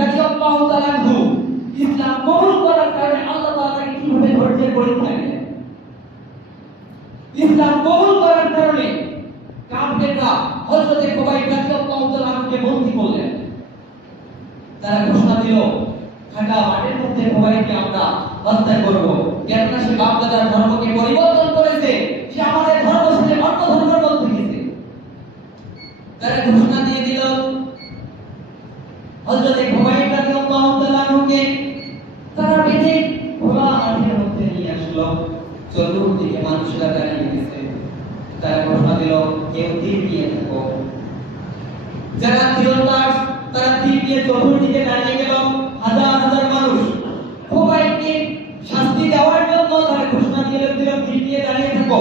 রাদিয়াল্লাহু তাআলা আনহু ইসলাম কবুল করার কারণে আল্লাহ তাআলা তাকে কিভাবে ধৈর্যের পরীক্ষা নেন। ইসলাম কবুল করার কারণে কাফেররা হযরত খুবাইব রাদিয়াল্লাহু তাআলা আনহুকে বন্দী করলেন। তারা ঘোষণা দিল, ফাঁকা মাঠের মধ্যে খুবাইবকে আমরা হত্যা করব, কেননা সে বাপ-দাদার ধর্মকে পরিবর্তন করেছে, সে আমাদের ধর্ম ছেড়ে অন্য ধর্মের মধ্যে গেছে। তারা ঘোষণা দিয়ে দিল, হযরত খুবাইব রাদিয়াল্লাহু তাআলা আনহুকে তারা বেঁধে খোলা মাঠের মধ্যে নিয়ে আসলো। চতুর্দিকে মানুষরা দাঁড়িয়ে গেছে। তারা ঘোষণা দিল, কেউ তীর নিয়ে থাকো। যারা তীরন্দাজ তারা তীর নিয়ে চতুর্দিকে দাঁড়িয়ে গেল। হাজার হাজার মানুষ খুবাইবকে শাস্তি দেওয়ার জন্য তারা ঘোষণা দিয়ে দিল, তীর নিয়ে দাঁড়িয়ে থাকো।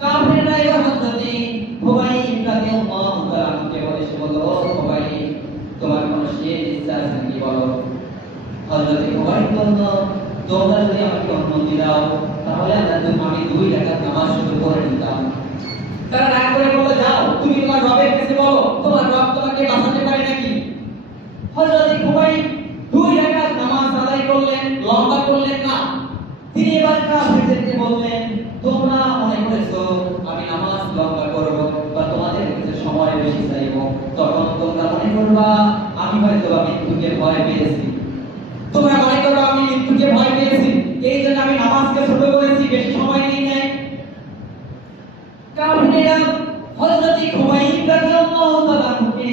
কাফেররা এবার হযরত খুবাইব রাদিয়াল্লাহু তাআলা আনহুকে বলে, সে বলল, খুবাইব তোমার কোন শেষ ইচ্ছা আছে নাকি বলো। হযরত খুবাইব বলল, তোমরা যদি আমাকে অনুমতি দাও তাহলে আমি 2 রাকাত নামাজ শুরু করে নিতাম। তারা রাগ করে বলল, যাও তুমি তোমার রবের কাছে বলো, তোমার রব তোমাকে বাঁচাতে পারে নাকি। হযরত খুবাইব 2 রাকাত নামাজ আদায় করলেন, লম্বা করলেন না। তিনি এবার কাফেরদেরকে বললেন, তোমরা মনে করেছো আমি নামাজ লম্বা করব বা তোমাদের কাছে সময় বেশি চাইব, তখন তোমরা মনে করবা আমি হয়তো মৃত্যুকে ভয় পেয়েছি। তোমরা মনে করো আমি মৃত্যুকে ভয় পেয়েছি, এই জন্য আমি নামাজকে ছোট করেছি, বেশি সময় নিই নাই। কাফেররা হযরত খুবাইব রাদিয়াল্লাহু তাআলা আনহুকে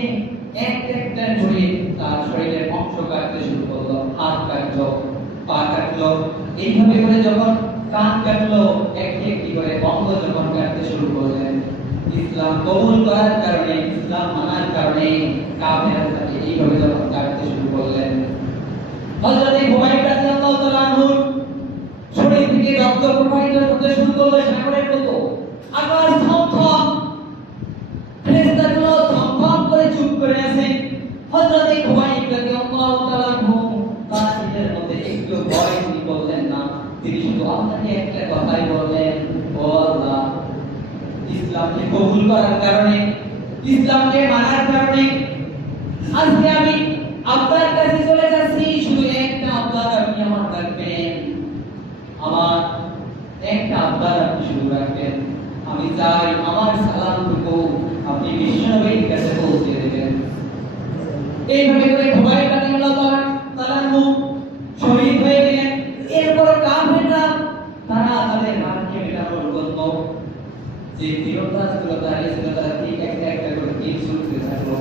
একটা করে তার শরীরের অংশ কাটতে শুরু করলো। হাত কাটলো, পা কাটলো, এইভাবে করে যখন কান কাটলো, একটি করে অঙ্গ যখন কাটতে শুরু করলেন, ইসলাম কবুল করার কারণে, ইসলাম মানার কারণে কাফেররা তাকে এইভাবে যখন কাটতে শুরু করলেন, হযরত খুবাইব রাদিয়াল্লাহু তাআলা আনহু শরীর থেকে রক্ত প্রবাহিত হতে শুরু করলো সাগরের মতো। আকাশ থমথম, ফেরেশতাগুলো থমথম করে চুপ করে আছে। হযরত খুবাইব রাদিয়াল্লাহু তাআলা আনহু তার নিজের মধ্যে একটু ভয় তিনি বললেন না, তিনি শুধু আল্লাহকে একটা কথাই বললেন, ও আল্লাহ, ইসলামকে কবুল করার কারণে, ইসলামকে মানার কারণে আজকে আমি আপনার কাছে চলে যাচ্ছি। শুধু একটা আবদার আপনি আমার রাখবেন, আমার একটা আবদার আপনি শুধু রাখবেন। আমি চাই আমার সালামটুকু আপনি বিশ্বনবীর কাছে পৌঁছে দেবেন। এইভাবে করে খুবাইব রাদিয়াল্লাহু তাআলা আনহু শহীদ হয়ে গেলেন। এরপর কাফেররা তারা তাদের মানকে মেটানোর জন্য যে তীরন্দাজগুলো দাঁড়িয়ে ছিল, তারা ঠিক একটা করে তীর ছুটতে থাকলো।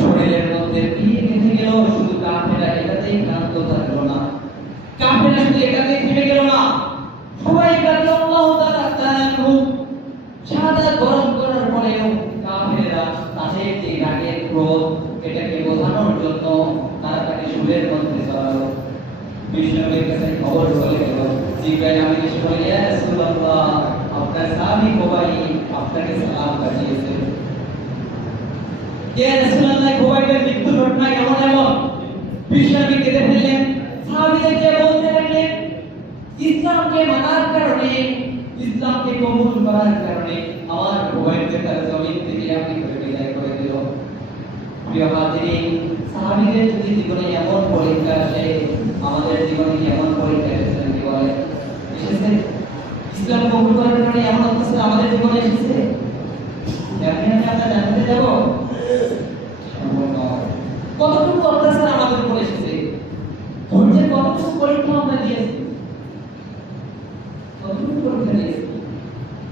শরীরের মধ্যে তীর গেঁথে গেল। শুধু কাফেররা এটাতেই ক্লান্ত থাকলো না, কাফেররা শুধু এটাতেই থেমে গেল না। খুবাইব রাদিয়াল্লাহু তাআলা আনহু শাহাদাত বরণ করার পরেও কাফেররা তাদের যে রাগের ক্রোধ, এটাকে বোঝানোর জন্য তারা তাকে সুরের মধ্যে চড়ালো। বিষ্ণুর কাছে খবর চলে গেল, জিবরাইল আমিন এসে বলে, ইয়া রাসূলুল্লাহ, আপনার সাহাবী খুবাইব আপনাকে সালাম পাঠিয়েছে। ইয়া রাসূলুল্লাহ, খুবাইবের মৃত্যুর ঘটনা কেমন এমন? বিষ্ণু কেঁদে ফেললেন। সাহাবীদেরকে বলতে লাগলেন, ইসলামকে মানার কারণে, ইসলামকে কবুল করার কারণে আমার খুবাইবকে তার জমিন থেকে আপনি বিদায় করে দিল। প্রিয় হাজিরিন, সাহাবীদের যদি জীবনে এমন পরীক্ষা আসে, আমাদের জীবনে এমন পরীক্ষা এসেছে কি বলে? এসেছে? ইসলাম কবুল করার কারণে এমন অবস্থা আমাদের জীবনে এসেছে? এখন আমরা জানতে যাব কতটুকু অত্যাচার আমাদের উপর এসেছে, ধৈর্যের কতটুকু পরীক্ষা আমরা দিয়েছি, কতটুকু পরীক্ষা দিয়েছি।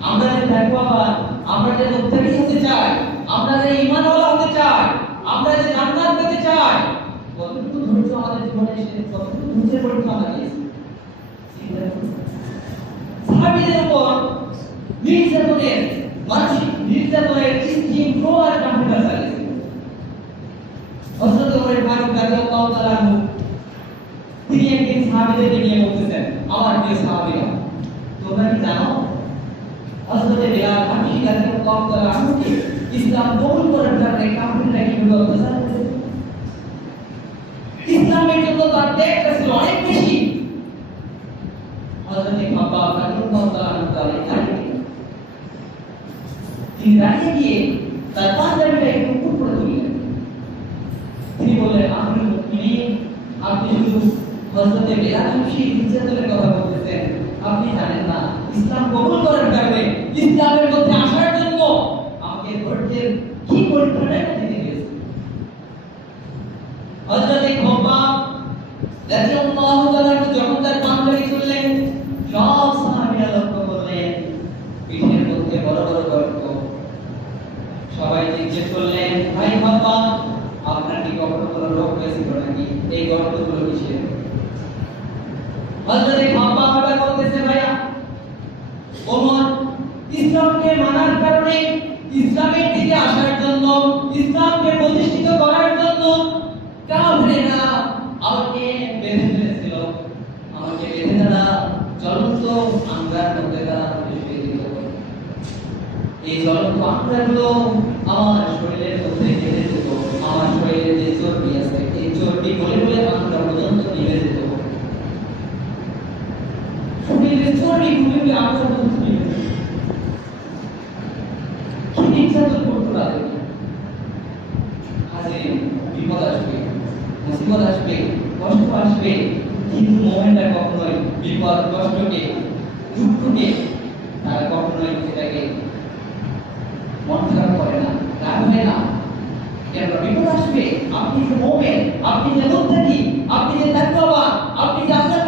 আমরা যে তাকওয়াবান, আমরা যে মুত্তাকি হতে চাই, আমরা যে ঈমানওয়ালা হতে চাই, আমরা যে জান্নাত পেতে চাই, কতটুকু ধৈর্য আমাদের জীবনে এসেছে, কতটুকু ধৈর্যের পরীক্ষা আমরা দিয়েছি। সাহাবীদের উপর নির্যাতনের, মানসিক নির্যাতনের স্কিম প্রবার কাফেররা চালিয়েছে। হযরত ওমর ফারুক রাদিয়াল্লাহু তাআলা আনহু তিনি একদিন সাহাবীদেরকে নিয়ে বলতেছেন, আমার প্রিয় সাহাবীরা, তোমরা কি জানো হযরত বিলাল হাবশী রাদিয়াল্লাহু তাআলা আনহুকে ইসলাম কবুল করার কারণে কাফেররা কিভাবে অত্যাচার করেছে? ইসলামের জন্য তার ত্যাগটা ছিল অনেক বেশি। হযরত খাব্বাব রাদিয়াল্লাহু তাআলা আনহু তিনি দাঁড়িয়ে গিয়ে তার পাঞ্জাবিটা একটু উপরে তুললেন। হযরতে বিলাল হাবশী নির্যাতনের কথা বলতেছেন। আপনি জানেন না ইসলাম কবুল করার কারণে, ইসলামের মধ্যে আসার জন্য আমাকে ধৈর্যের কি পরীক্ষাটা দিতে গেছে। হযরতে খব্বাব রাদিয়াল্লাহু তাআলা যখন তার পাঞ্জাবি খুললেন, সব সাহাবীরা লক্ষ্য করলেন পিঠের মধ্যে বড় বড় গর্ত। সবাই জিজ্ঞেস করলেন, ভাই খব্বাব, আপনার কি কখনো কোনো রোগ হয়েছিল নাকি? এই গর্তগুলো কিসের? হযরতে খব্বাব বলতেছে, ভাইয়া ওমর ইসলামকে মানার কারণে, ইসলামের দিকে আসার জন্য, ইসলামকে প্রতিষ্ঠিত করার জন্য কাফেররা আমাকে বেঁধে ফেলেছিল। আমাকে বেঁধে তারা জ্বলন্ত আঙ্গার মধ্যে তারা শুয়ে দিল। এই জ্বলন্ত আঙ্গারগুলো আমার শরীরের মধ্যে গেঁথে যেত। আমার শরীরে যে চর্বি আছে, এই চর্বি গলে গলে আঙ্গার পর্যন্ত নিভে যেত। শরীরের চর্বি গলে গলে আঙ্গার পর্যন্ত নিভে যেত। কি নির্যাতন করতো তাদের? হাজির বিপদ আসবে, মুসিবত আসবে, কষ্ট আসবে, কিন্তু মোমেনটা কখনোই বিপদ কষ্টকে, দুঃখকে তারা কখনোই সেটাকে মন খারাপ করে না, রাগ হয় না। কেন বিপদ আসবে? আপনি যে মোমেন, আপনি যে মুত্তাকি, আপনি যে তাকওয়াবান, আপনি যে আল্লাহর